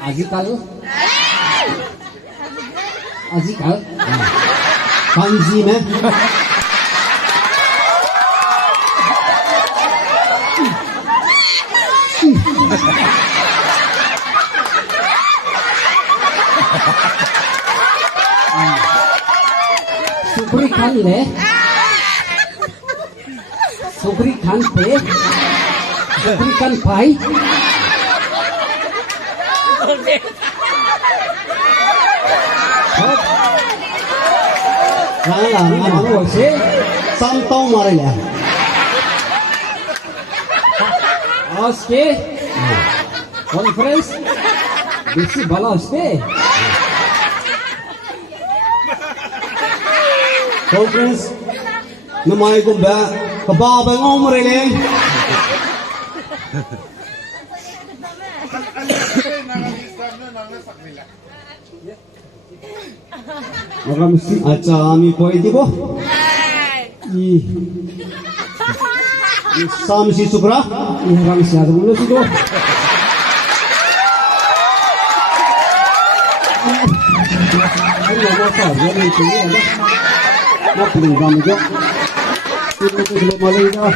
아직까요? 아직까요? 관심에? 소프리칸이네. 소프리칸 배? 소프리칸 파이? là ngồi xế xong tông mà đây nè Oke conference bisi bala oke conference namai ko ba kaba ba ngom re le orang mesti acha ami koi dibo i sam si supra i orang si ada mulu sigo ayo apa jadi itu ada nak beli kamu jo itu beli malai dah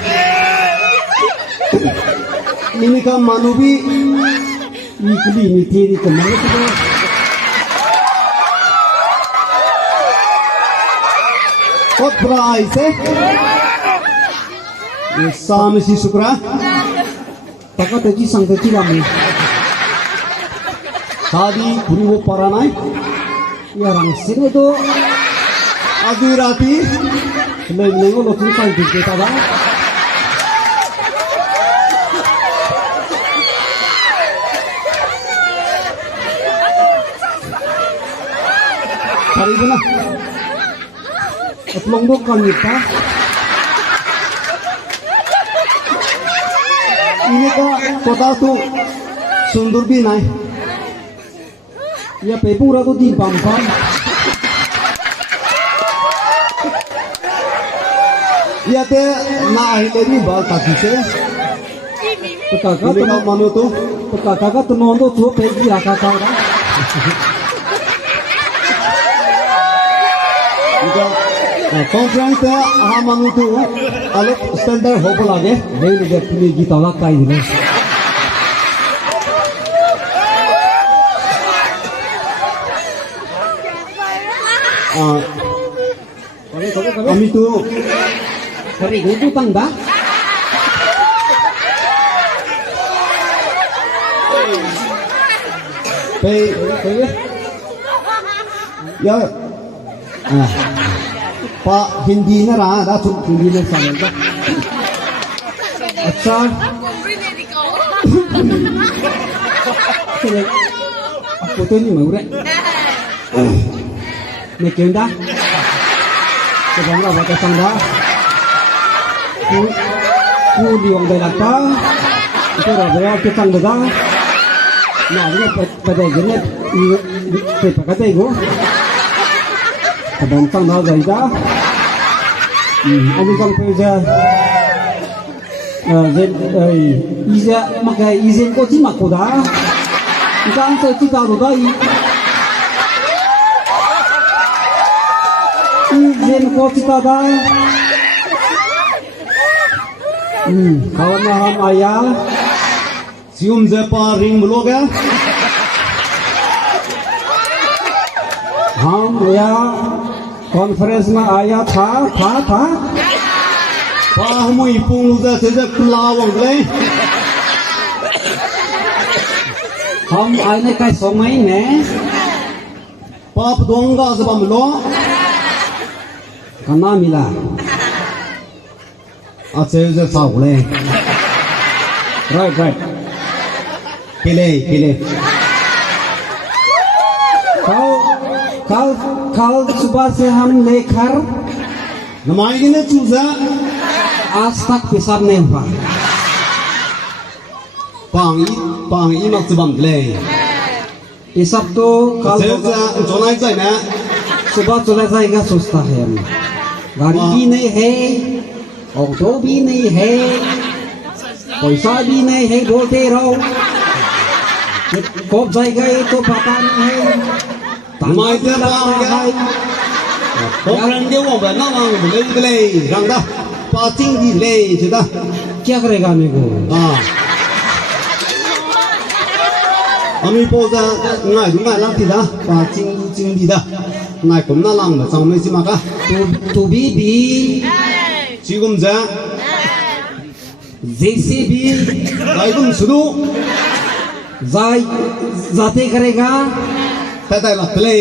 ini kan manubi ini kali ini tiada kemana sigo What price Sama si Supra Taka teji sang teji lami Tadi puri wo paranai Ya rang sini tu Adi rati Leng-leng lo tu sai di kita dah Hari mana Atlong do kanita ini ka kota tu sundur bi nai ya pe pura tu din pam pam ya te na ai le ni bal ta ki se ka tu manu tu ka tu no do tu pe ji aka ka da conference manu tu alok standard hobo lage nei le puni gita la kai ni kami tu hari itu tangga pe ya Pak Hindi na ra, dah cuma Hindi na sana tak. Acha. Aku tu ni mau rek. Nak kau dah? Kau bangga baca sangga. Ku diorang dah datang. Kita dah berapa kita dah. Nah, ini pada jenis ini pakai itu. Bantang dah jadi Ani kan kerja Iza makai izin ko ti makoda Ikan sa ti taro da izin ko ti tada kawan ham ayah sium zepa ring bloga ham ya conference में आया था हम इपुंग उधर से जब खुलावंग ले हम आने का समय में पाप दोंगा जब हम लो कना मिला अच्छे से साव ले right किले कल सुबह से हम लेकर नमाज़ ने चूजा आज तक पेशाब नहीं हुआ पांगी मत बंद ले पेशाब तो कल चला जाए ना सुबह चला जाएगा सोचता है हम गाड़ी भी नहीं है ऑटो भी नहीं है पैसा भी नहीं है बोलते रहो cốp dây gây tôi phá tan hay Mai dia bang dia. Orang dia orang benar orang boleh rang dah. Passing di le sudah. क्या करेगा मेरे को Ah. Ami poza ngai cũng ngai lang thì đó, và chính đi đó. Ngai cũng na lang mà sao mấy gì mà cả. तू भी Chỉ cũng ra, जैसे भी lại cũng suru, जाते करेगा tay là play.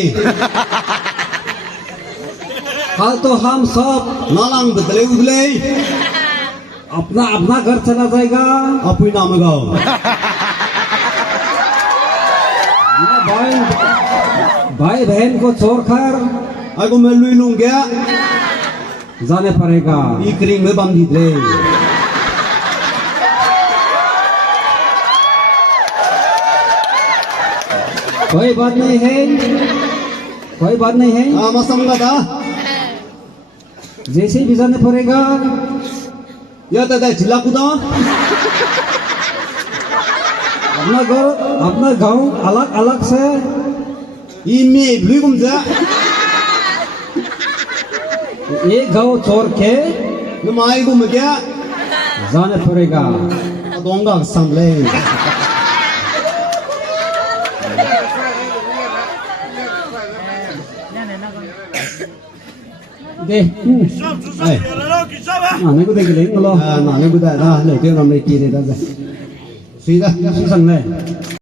कल तो हम सब Na lang betul betul. अपना अपना घर चला जाएगा Apa nama kau? भाई भाई बहन को छोड़कर Aku melui lung dia. जाने पड़ेगा Ikring me bam di le. कोई बात नहीं है कोई बात नहीं है Ah masam kata. जैसे भी जाने पड़ेगा Ya tay cilaku dah. अपना गांव अलग अलग से Imi beli cũng ra. एक गांव छोड़ के Nhưng mà ai cũng mà kia. जाने पड़ेगा Donga sam le. दे Ai. nó có thể cái lính lo À, nó lên cái đại đó, lời kêu làm này kỳ này đó rồi. Suy ra. suy rằng này